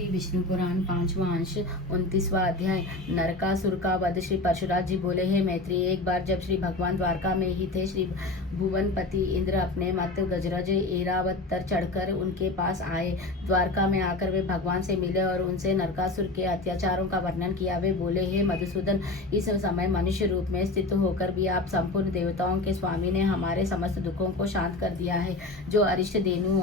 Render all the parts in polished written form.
श्री विष्णु पुराण 5वां अंश 29वां अध्याय। नरकासुर का वध। श्री परशुराम जी बोले, हे मैत्री, एक बार जब श्री भगवान द्वारका में ही थे, श्री भुवनपति इंद्र अपने मत गजराज ऐरावत पर चढ़कर उनके पास आए। द्वारका में आकर वे भगवान से मिले और उनसे नरकासुर के अत्याचारों का वर्णन किया। वे बोले, हे मधुसूदन, इस समय मनुष्य रूप में स्थित होकर भी आप संपूर्ण देवताओं के स्वामी ने हमारे समस्त दुखों को शांत कर दिया है। जो अरिष्ट, धेनु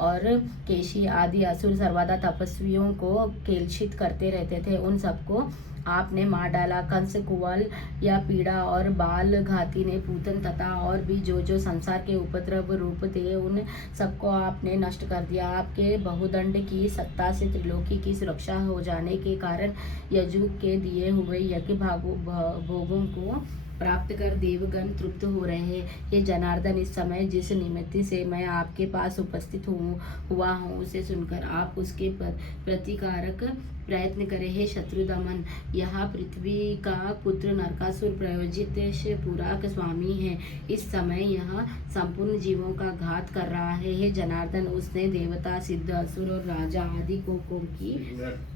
और केशी आदि असुर सर्वदा तपस्वियों को केलषित करते रहते थे, उन सबको आपने मार डाला। कंस, कुवल या पीड़ा और बाल घाती ने पूतन तथा और भी जो संसार के उपद्रव रूप थे, उन सबको आपने नष्ट कर दिया। आपके बहुदंड की सत्ता से त्रिलोकी की सुरक्षा हो जाने के कारण यजुग के दिए हुए यज्ञ भोगों को प्राप्त कर देवगण तृप्त हो रहे हैं। हे जनार्दन, इस समय जिस निमित्त से मैं आपके पास उपस्थित हुआ हूँ, उसे सुनकर आप उसके प्रतिकारक प्रयत्न करें। हे शत्रुदमन, यहाँ पृथ्वी का पुत्र नरकासुर प्रायोजित पुरा का स्वामी है। इस समय यह संपूर्ण जीवों का घात कर रहा है। हे जनार्दन, उसने देवता, सिद्ध, असुर और राजा आदि को की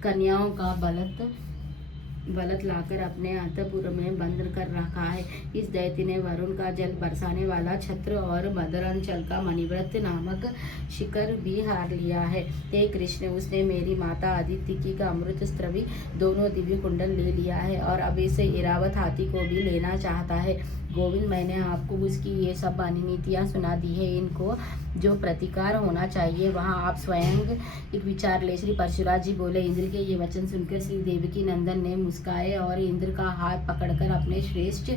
कन्याओं का बलत लाकर अपने अंतपुर में बंद कर रखा है। इस दैत्य ने वरुण का जल बरसाने वाला छत्र और मदरांचल का मणिव्रत नामक शिखर भी हार लिया है। हे कृष्ण, उसने मेरी माता अदिति की का अमृत स्त्रवी दोनों दिव्य कुंडल ले लिया है और अब इस ऐरावत हाथी को भी लेना चाहता है। गोविंद, मैंने आपको उसकी ये सब नीतियाँ सुना दी है। इनको जो प्रतिकार होना चाहिए वहाँ आप स्वयं एक विचार ले। श्री परशुराम जी बोले, इंद्र के ये वचन सुनकर श्री देवकी नंदन ने मुस्काए और इंद्र का हाथ पकड़कर अपने श्रेष्ठ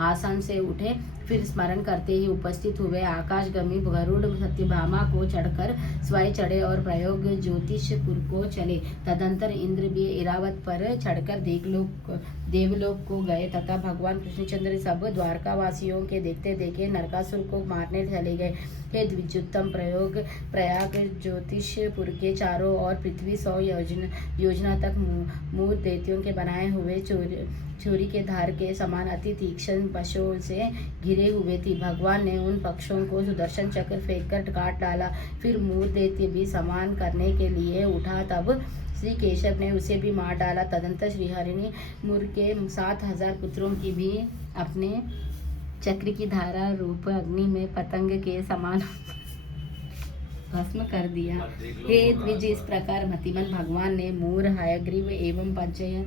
आसन से उठे। फिर स्मरण करते ही उपस्थित हुए आकाशगमी गरुड़ सत्यभामा को चढ़कर स्वयं चढ़े और प्रयोग ज्योतिषपुर को चले। तदंतर इंद्र भी ऐरावत पर चढ़कर देवलोक को गए तथा भगवान कृष्णचंद्र सब द्वारकावासियों के देखते देखे नरकासुर को मारने चले गए। हे द्विजोत्तम, प्रयाग ज्योतिषपुर के चारों ओर पृथ्वी 100 योजना तक मूर दैत्यों के बनाए हुए छुरी के धार के समान अति तीक्ष्ण पशुओं से घिरे हुए थी। भगवान ने उन पक्षों को सुदर्शन चक्र फेंककर काट डाला। फिर मूर दैत्य भी समान करने के लिए उठा, तब श्री केशव ने उसे भी मार डाला। तदंतर श्रीहरि ने मूर के 7000 पुत्रों की भी अपने चक्र की धारा रूप अग्नि में पतंग के समान भस्म कर दिया। हे द्विज, इस प्रकार मतिमन भगवान ने मूर, हयग्रीव एवं पंचयन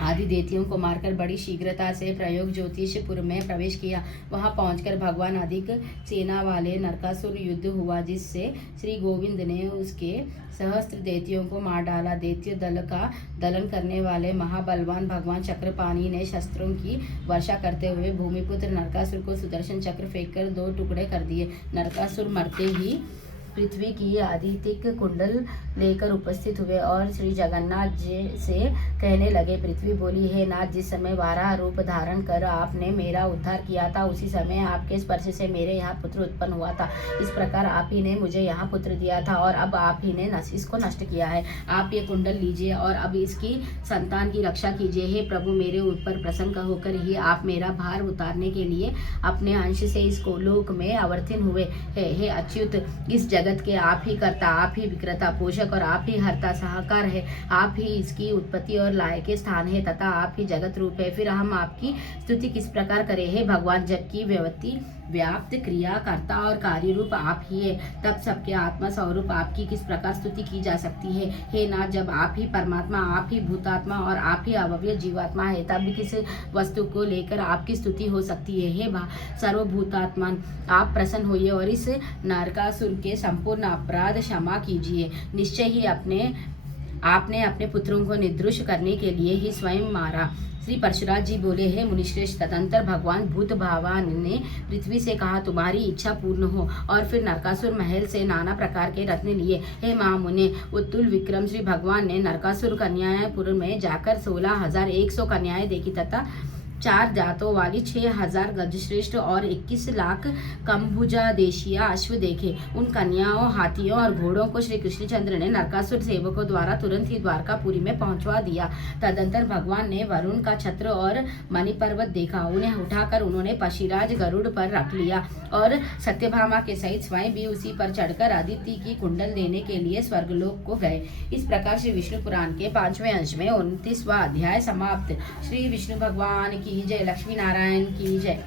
आदि दैत्यों को मारकर बड़ी शीघ्रता से प्रयोग ज्योतिषपुर में प्रवेश किया। वहां पहुंचकर भगवान अधिक सेना वाले नरकासुर युद्ध हुआ, जिससे श्री गोविंद ने उसके सहस्त्र दैत्यों को मार डाला। दैत्य दल का दलन करने वाले महाबलवान भगवान चक्रपाणि ने शस्त्रों की वर्षा करते हुए भूमिपुत्र नरकासुर को सुदर्शन चक्र फेंककर 2 टुकड़े कर दिए। नरकासुर मरते ही पृथ्वी की आदितिक कुंडल लेकर उपस्थित हुए और श्री जगन्नाथ जी से कहने लगे। पृथ्वी बोली, हे नाथ, जिस समय वाराह रूप धारण कर आपने मेरा उद्धार किया था, उसी समय आपके स्पर्श से मेरे यहाँ पुत्र उत्पन्न हुआ था। इस प्रकार आप ही ने मुझे यहाँ पुत्र दिया था और अब आप ही ने इसको नष्ट किया है। आप ये कुंडल लीजिए और अब इसकी संतान की रक्षा कीजिए। हे प्रभु, मेरे ऊपर प्रसन्न होकर ही आप मेरा भार उतारने के लिए अपने अंश से इस लोक में अवतीर्ण हुए है। हे अच्युत, इस जगत के आप ही कर्ता, आप ही विक्रेता, पोषक और आप ही हर्ता सहाकार है। आप ही इसकी उत्पत्ति और लय के स्थान है तथा आप ही जगत रूप है। फिर हम आपकी स्तुति किस प्रकार करें? हे भगवान, जबकि व्याप्त क्रिया, कर्ता और कार्य रूप आप ही है, तब सबके आत्मा स्वरूप आपकी किस प्रकार स्तुति की जा सकती है? हे नाथ, जब आप ही परमात्मा, आप ही भूतात्मा और आप ही अवयव जीवात्मा है, तब किस वस्तु को लेकर आपकी स्तुति हो सकती है? हे सर्वभूतात्मा, आप प्रसन्न होइए और इस नरकासुर के संपूर्ण अपराध क्षमा कीजिए। निश्चय ही आपने अपने पुत्रों को निर्दोष करने के लिए ही स्वयं मारा। श्री परशुराम जी बोले, हे मुनिश्रेष्ठ, तदंतर भगवान भूत भावान ने पृथ्वी से कहा, तुम्हारी इच्छा पूर्ण हो। और फिर नरकासुर महल से नाना प्रकार के रत्न लिए। हे महामुने उत्तुल विक्रम, श्री भगवान ने नरकासुर कन्यापुर में जाकर 16,100 कन्याएं देखी तथा 4 दांतों वाली 6000 गजश्रेष्ठ और 21 लाख कम्बुजा देशीय अश्व देखे। उन कन्याओं, हाथियों और घोड़ों को श्री कृष्णचंद्र ने नरकासुर सेवकों द्वारा तुरंत ही द्वारकापुरी में पहुंचवा दिया। तदंतर भगवान ने वरुण का छत्र और मणिपर्वत देखा। उन्हें उठाकर उन्होंने पशिराज गरुड़ पर रख लिया और सत्यभामा के सहित स्वयं भी उसी पर चढ़कर अदिति की कुंडल देने के लिए स्वर्गलोक को गए। इस प्रकार श्री विष्णु पुराण के 5वें अंश में 29वां अध्याय समाप्त। श्री विष्णु भगवान की जय। लक्ष्मी नारायण की जय।